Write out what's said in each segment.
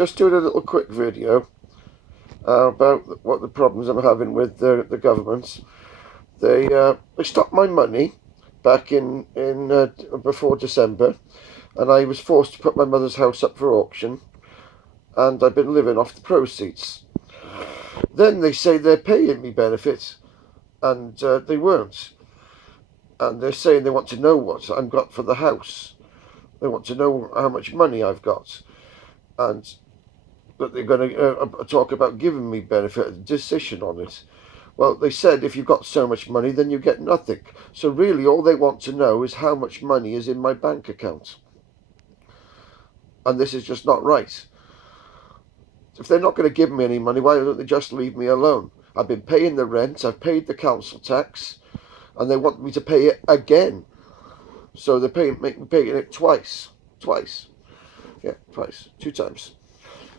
just doing a little quick video about what the problems I'm having with the government. They stopped my money back in before December, and I was forced to put my mother's house up for auction, and I've been living off the proceeds. Then they say they're paying me benefits, and they weren't. And they're saying they want to know what I've got for the house. They want to know how much money I've got, and that they're going to talk about giving me benefit of decision on it. Well, they said if you've got so much money, then you get nothing. So really, all they want to know is how much money is in my bank account. And this is just not right. If they're not going to give me any money, why don't they just leave me alone? I've been paying the rent, I've paid the council tax, and they want me to pay it again. So they're make me paying it twice. Yeah, twice. 2 times.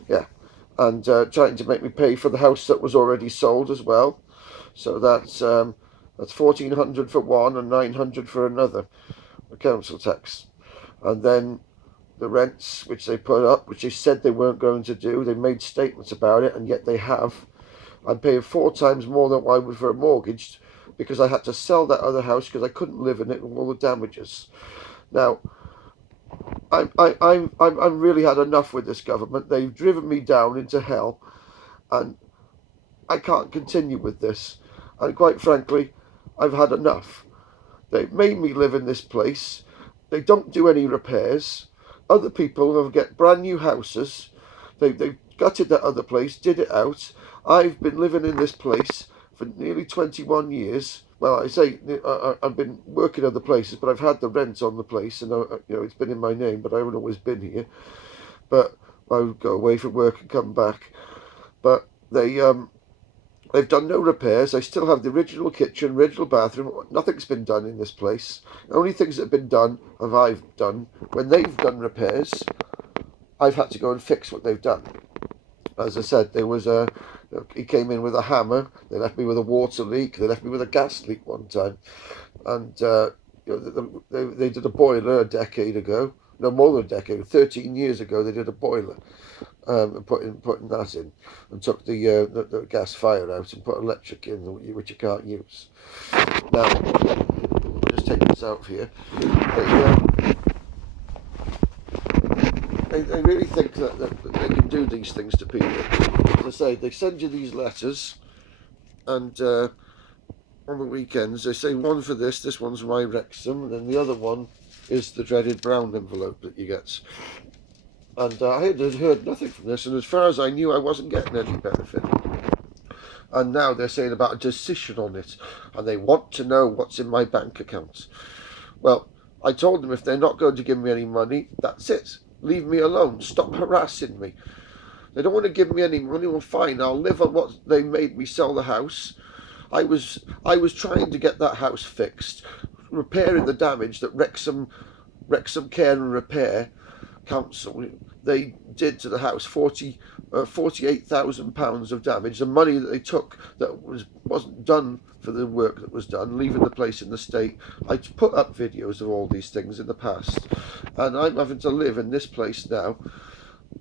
Yeah. And trying to make me pay for the house that was already sold as well. So that's $1,400 for one and $900 for another, the council tax. And then the rents, which they put up, which they said they weren't going to do, they made statements about it, and yet they have. I'm paying 4 times more than I would for a mortgage because I had to sell that other house because I couldn't live in it with all the damages. Now, I'm really had enough with this government. They've driven me down into hell, and I can't continue with this. And quite frankly, I've had enough. They've made me live in this place. They don't do any repairs. Other people have get brand new houses. They've gutted that other place, did it out. I've been living in this place for nearly 21 years. Well, I say I've been working other places, but I've had the rent on the place, and it's been in my name, but I haven't always been here. But I would go away for work and come back. But they've done no repairs. I still have the original kitchen, original bathroom. Nothing's been done in this place. The only things that have been done have I've done. When they've done repairs, I've had to go and fix what they've done. As I said, he came in with a hammer. They left me with a water leak. They left me with a gas leak one time, and they did a boiler a decade ago. No, more than a decade. 13 years ago, they did a boiler, and putting that in, and took the gas fire out and put electric in, which you can't use. Now, I'll just take this out here. They really think that they can do these things to people. As I say, they send you these letters, and on the weekends they say one for this one's my Wrexham, and then the other one is the dreaded brown envelope that you get. And I had heard nothing from this, and as far as I knew, I wasn't getting any benefit. And now they're saying about a decision on it, and they want to know what's in my bank account. Well, I told them if they're not going to give me any money, that's it. Leave me alone. Stop harassing me. They don't want to give me any money. Well, fine. I'll live on what they made me sell the house. I was trying to get that house fixed, repairing the damage that Wrexham Care and Repair Council they did to the house. £48,000 of damage. The money that they took that wasn't done for the work that was done, leaving the place in the state. I put up videos of all these things in the past, and I'm having to live in this place now,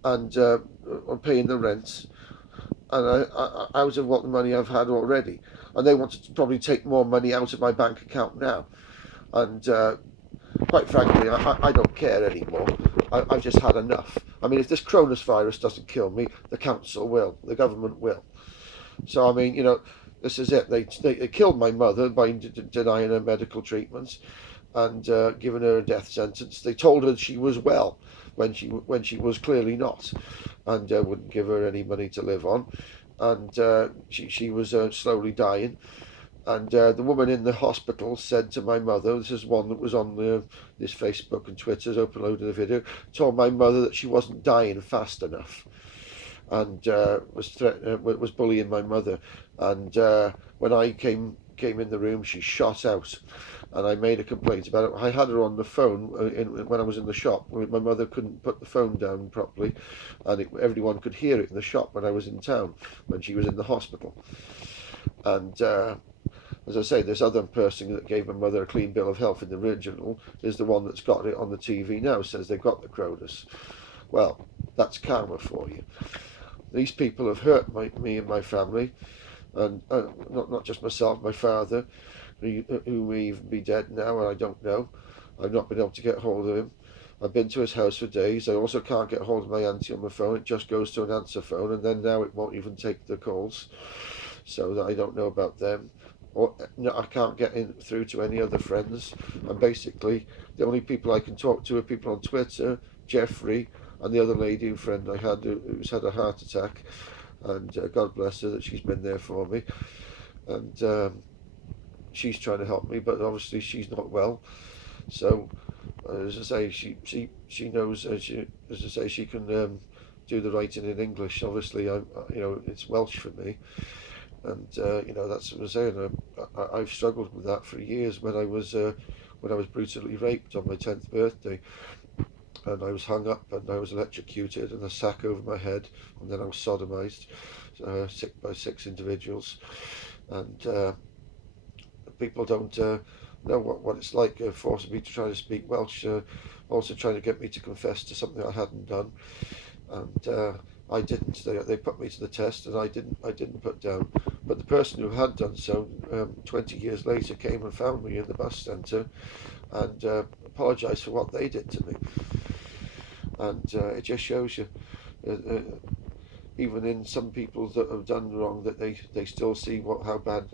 and I'm paying the rent, and I out of what the money I've had already, and they want to probably take more money out of my bank account now, and quite frankly, I don't care anymore. I've just had enough. I mean, if this coronavirus doesn't kill me, the council will, the government will. So, I mean, this is it. They killed my mother by denying her medical treatment and giving her a death sentence. They told her she was well when she was clearly not, and wouldn't give her any money to live on, and she was slowly dying. And the woman in the hospital said to my mother, this is one that was on this Facebook and Twitter's uploaded the video, told my mother that she wasn't dying fast enough, and was bullying my mother. And when I came in the room, she shot out, and I made a complaint about it. I had her on the phone when I was in the shop. My mother couldn't put the phone down properly, and everyone could hear it in the shop when I was in town, when she was in the hospital. And as I say, this other person that gave my mother a clean bill of health in the original is the one that's got it on the TV now, says they've got the Cronus. Well, that's karma for you. These people have hurt me and my family, and not just myself, my father, who may even be dead now, and I don't know. I've not been able to get hold of him. I've been to his house for days. I also can't get hold of my auntie on my phone. It just goes to an answer phone, and then now it won't even take the calls, so that I don't know about them. Or no, I can't get in through to any other friends. And basically, the only people I can talk to are people on Twitter, Jeffrey, and the other lady friend I had who's had a heart attack. And God bless her that she's been there for me. And she's trying to help me, but obviously she's not well. So as I say, she knows. As I say, she can do the writing in English. Obviously, it's Welsh for me, and that's what I'm saying. I've struggled with that for years. When I was brutally raped on my 10th birthday, and I was hung up and I was electrocuted and a sack over my head, and then I was sodomized, by 6 individuals, and people don't know what it's like, forcing me to try to speak Welsh, also trying to get me to confess to something I hadn't done, and I didn't. They put me to the test, and I didn't put down. But the person who had done so, 20 years later, came and found me in the bus centre, and apologised for what they did to me. And it just shows you, even in some people that have done wrong, that they still see how bad,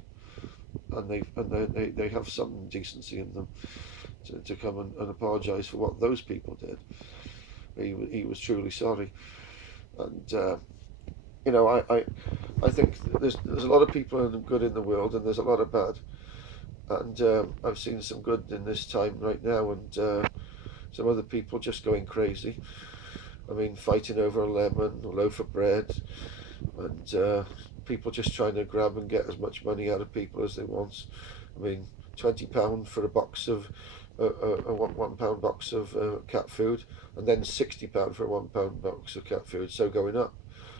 and they have some decency in them to come and apologise for what those people did. He was truly sorry, and I think there's a lot of people good in the world, and there's a lot of bad, and I've seen some good in this time right now, and some other people just going crazy. I mean, fighting over a lemon, a loaf of bread, and people just trying to grab and get as much money out of people as they want. I mean, £20 for a box of a £1 box of cat food, and then £60 for a £1 box of cat food. So going up.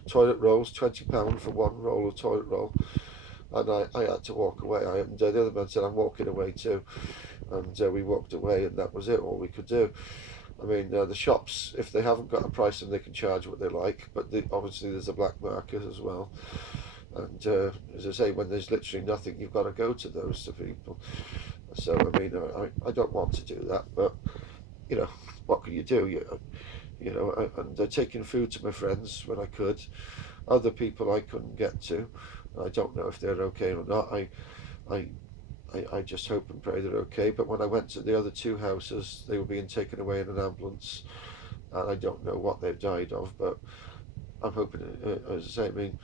Toilet rolls, £20 for one roll of toilet roll, and I had to walk away. The other man said, "I'm walking away too," and we walked away, and that was it. All we could do. I mean, the shops, if they haven't got a price, then they can charge what they like. But obviously, there's a black market as well. And as I say, when there's literally nothing, you've got to go to those people. So I mean, I don't want to do that, but what can you do? And taking food to my friends when I could. Other people I couldn't get to. I don't know if they're okay or not. I just hope and pray they're okay. But when I went to the other 2 houses, they were being taken away in an ambulance, and I don't know what they've died of. But I'm hoping, as I say, I mean,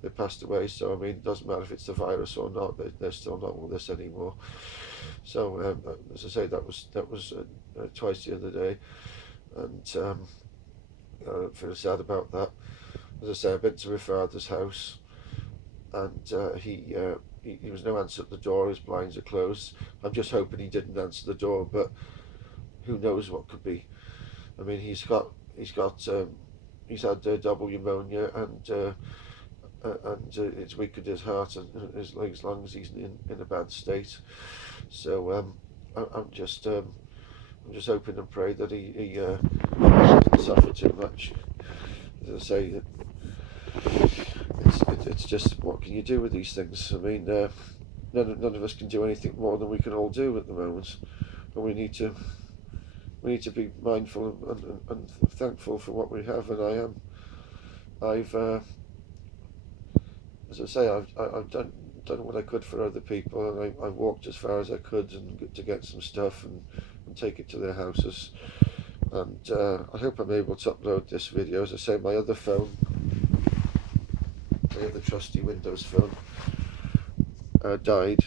they passed away. So I mean, it doesn't matter if it's the virus or not. They're still not with us anymore. So as I say, that was twice the other day, and I feel sad about that. As I say, I've been to my father's house, and he was no answer at the door. His blinds are closed. I'm just hoping he didn't answer the door, but who knows what could be. I mean, he's had double pneumonia, and it's weakened his heart and his legs, lungs. He's in a bad state. So I'm just hoping and pray that he doesn't suffer too much. As I say, it's just, what can you do with these things? I mean, none of us can do anything more than we can all do at the moment, but we need to be mindful and thankful for what we have. And I am. I've as I say, I've done what I could for other people, and I've walked as far as I could to get some stuff and take it to their houses. And I hope I'm able to upload this video. As I say, my other phone, my other trusty Windows phone, died.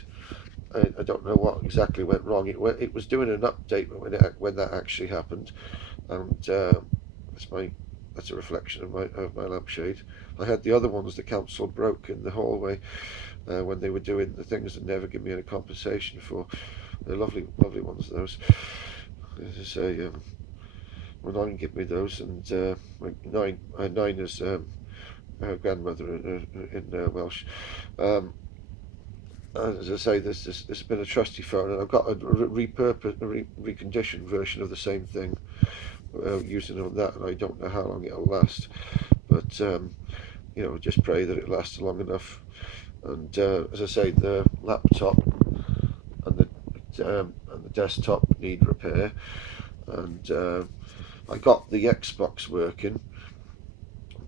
I don't know what exactly went wrong. It was doing an update when that actually happened, and that's a reflection of my lampshade. I had the other ones the council broke in the hallway when they were doing the things that never give me any compensation for. They're lovely ones, those. As I say, Nine gave me those, and Nine is her grandmother in Welsh. As I say, this has been a trusty phone, and I've got a reconditioned version of the same thing. using on that, and I don't know how long it'll last. But just pray that it lasts long enough. And as I say, the laptop and the desktop need repair, and I got the Xbox working,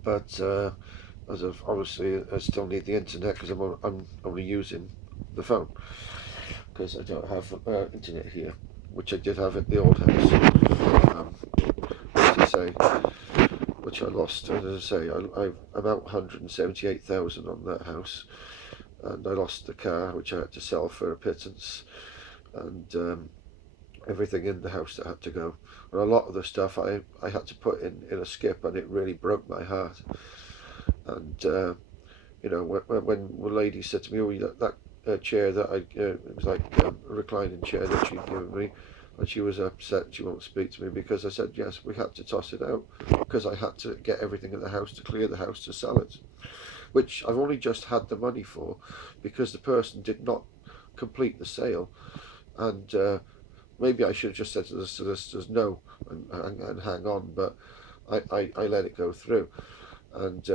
but as of obviously I still need the internet because I'm only using the phone because I don't have internet here, which I did have at the old house. As I say, which I lost. And as I say, I'm out 178,000 on that house, and I lost the car, which I had to sell for a pittance, and everything in the house that had to go. And a lot of the stuff I had to put in a skip, and it really broke my heart. And when the lady said to me, "Oh, that chair that it was like a reclining chair that she'd given me," and she was upset. She won't speak to me because I said yes, we had to toss it out because I had to get everything in the house to clear the house to sell it, which I've only just had the money for because the person did not complete the sale, and maybe I should have just said to the solicitors no and hang on, but I let it go through. And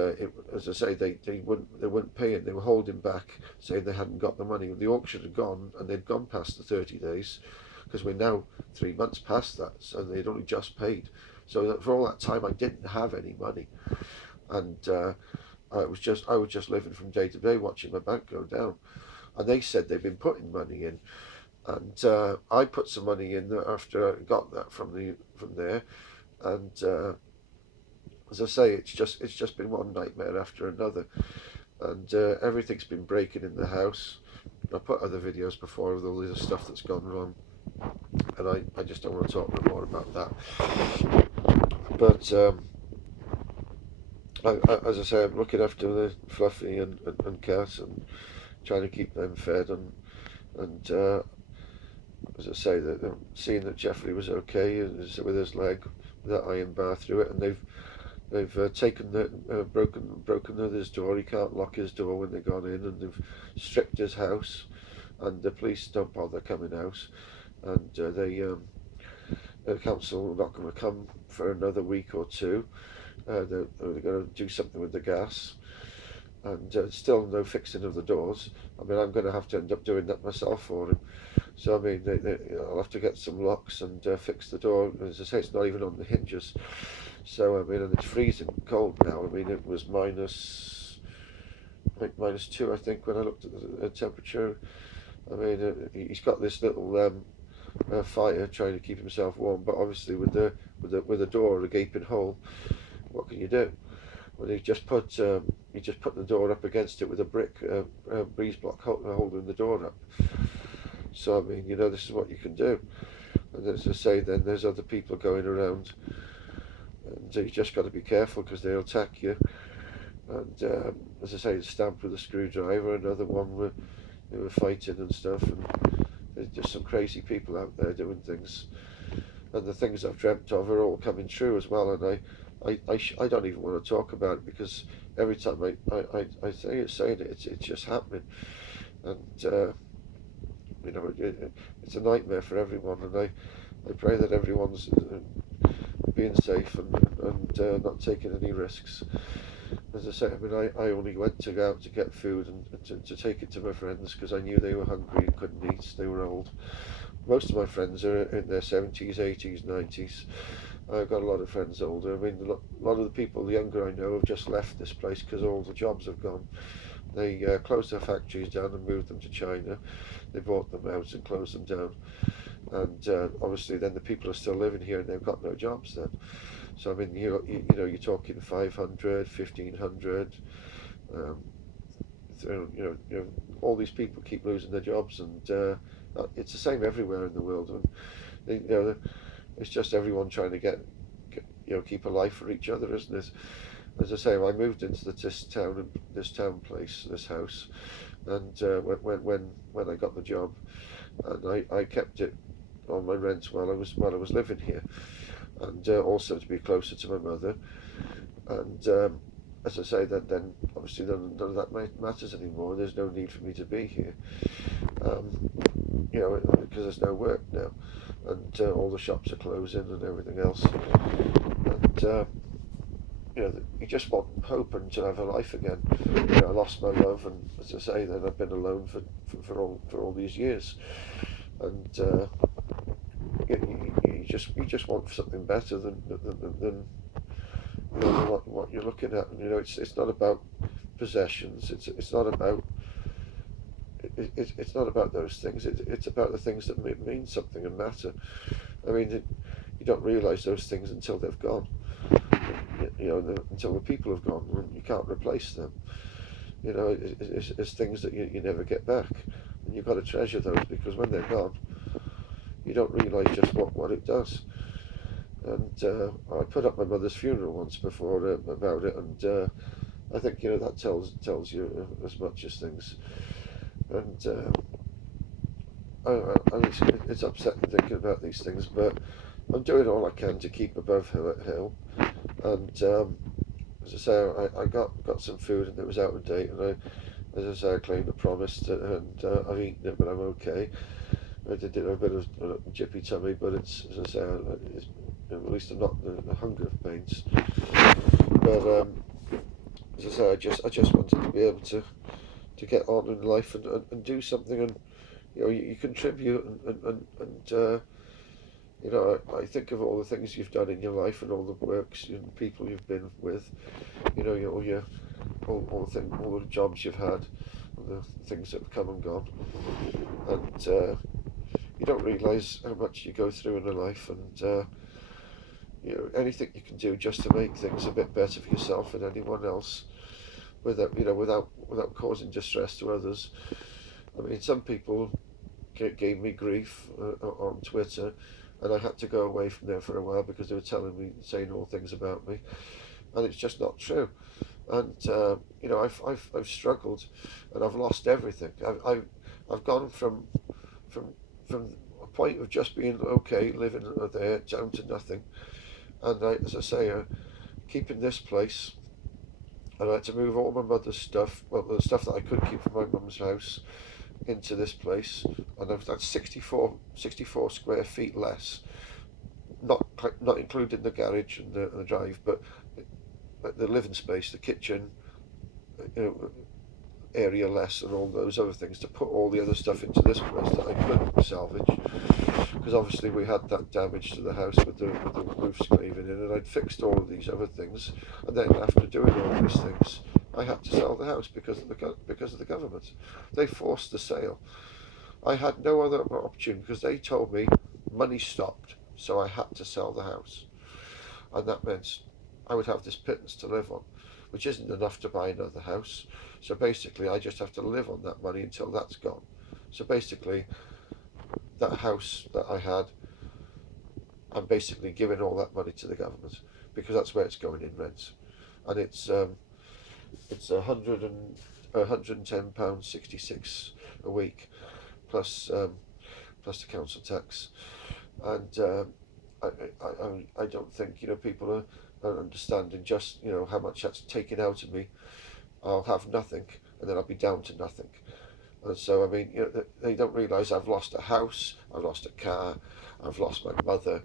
as I say, they weren't paying. They were holding back, saying they hadn't got the money. The auction had gone, and they'd gone past the 30 days, because we're now 3 months past that, so they'd only just paid. So that for all that time, I didn't have any money, and I was just living from day to day, watching my bank go down. And they said they've been putting money in, and I put some money in after I got that from there, and as I say, it's just been one nightmare after another, and everything's been breaking in the house. I put other videos before of all this stuff that's gone wrong, and I just don't want to talk no more about that. But as I say, I'm looking after the Fluffy and Cat, and trying to keep them fed, and as I say, that seeing that Jeffrey was okay with his leg, with that iron bar through it, and they've taken broken his door. He can't lock his door when they've gone in, and they've stripped his house, and the police don't bother coming out, and the council are not going to come for another week or two. They're going to do something with the gas, and still no fixing of the doors. I mean, I'm going to have to end up doing that myself for him. So I mean, I'll have to get some locks and fix the door. As I say, it's not even on the hinges. So I mean, and it's freezing cold now. I mean, it was -2, I think, when I looked at the temperature. I mean, he's got this little fire trying to keep himself warm, but obviously with the door a gaping hole, what can you do? Well, he just put the door up against it with a brick breeze block holding the door up. So I mean, this is what you can do. And as I say, then there's other people going around, and you just got to be careful because they'll attack you. And as I say, it's stabbed with a screwdriver. Another one they were fighting and stuff. And there's just some crazy people out there doing things. And the things I've dreamt of are all coming true as well. And I don't even want to talk about it because every time I say it's just happening. And it's a nightmare for everyone. And I pray that everyone's being safe and not taking any risks. As I say, I mean, I only went to go out to get food and to take it to my friends because I knew they were hungry and couldn't eat. They were old. Most of my friends are in their 70s, 80s, 90s. I've got a lot of friends older. I mean, a lot of the people the younger I know have just left this place because all the jobs have gone. They closed their factories down and moved them to China. They bought them out and closed them down. And obviously then the people are still living here and they've got no jobs then. So I mean, you're talking 500, 1,500. All these people keep losing their jobs, and it's the same everywhere in the world. And it's just everyone trying to get keep a life for each other, isn't it? As I say, I moved into this town place, this house, and when I got the job, and I kept it on my rent while I was living here, and also to be closer to my mother, and as I say, then obviously none of that matters anymore. There's no need for me to be here, you know, because there's no work now, and all the shops are closing and everything else, and you know, you just want hope and to have a life again. You know, I lost my love, and as I say, then I've been alone for all these years, and you just want something better than you know what you're looking at. And you know, it's not about possessions. It's not about it's not about those things. It's about the things that mean something and matter. I mean, you don't realise those things until they've gone. You know, until the people have gone, and you can't replace them. You know, it's things that you never get back, and you've got to treasure those because when they're gone, you don't realise just what it does. And I put up my mother's funeral once before about it, and I think you know that tells you as much as things. And it's upsetting thinking about these things, but I'm doing all I can to keep above hill. And as I say, I got some food and it was out of date, and as I say, I claimed a promise, and I've eaten it, but I'm okay. I did a bit of jippy tummy, but it's as I say, at least I'm not the hunger pains. But as I say, I just wanted to be able to get on in life and do something, and you know you contribute and you know I think of all the things you've done in your life and all the works and people you've been with, you know all the jobs you've had, and the things that have come and gone, and you don't realise how much you go through in a life, and you know anything you can do just to make things a bit better for yourself and anyone else, without causing distress to others. I mean, some people gave me grief on Twitter, and I had to go away from there for a while because they were saying all things about me, and it's just not true. And you know, I've struggled, and I've lost everything. I've gone from from a point of just being okay, living there, down to nothing. And as I say, keeping this place, and I had to move all my mother's stuff, well, the stuff that I could keep from my mum's house, into this place, and that's 64 square feet less, not including the garage and the drive, but the living space, the kitchen, you know, area less, and all those other things, to put all the other stuff into this place that I could salvage, because obviously we had that damage to the house with the roofs caving in, and I'd fixed all of these other things, and then after doing all these things, I had to sell the house because of the government. They forced the sale. I had no other option because they told me money stopped, so I had to sell the house, and that meant I would have this pittance to live on, which isn't enough to buy another house. So basically, I just have to live on that money until that's gone. So basically, that house that I had, I'm basically giving all that money to the government because that's where it's going in rent, and it's £110.66 a week, plus plus the council tax, and I don't think people are understanding just how much that's taken out of me. I'll have nothing, and then I'll be down to nothing. And so, I mean, they don't realise I've lost a house, I've lost a car, I've lost my mother,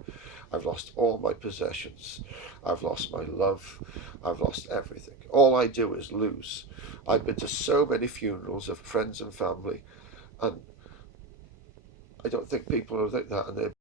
I've lost all my possessions, I've lost my love, I've lost everything. All I do is lose. I've been to so many funerals of friends and family, and I don't think people are like that, and they're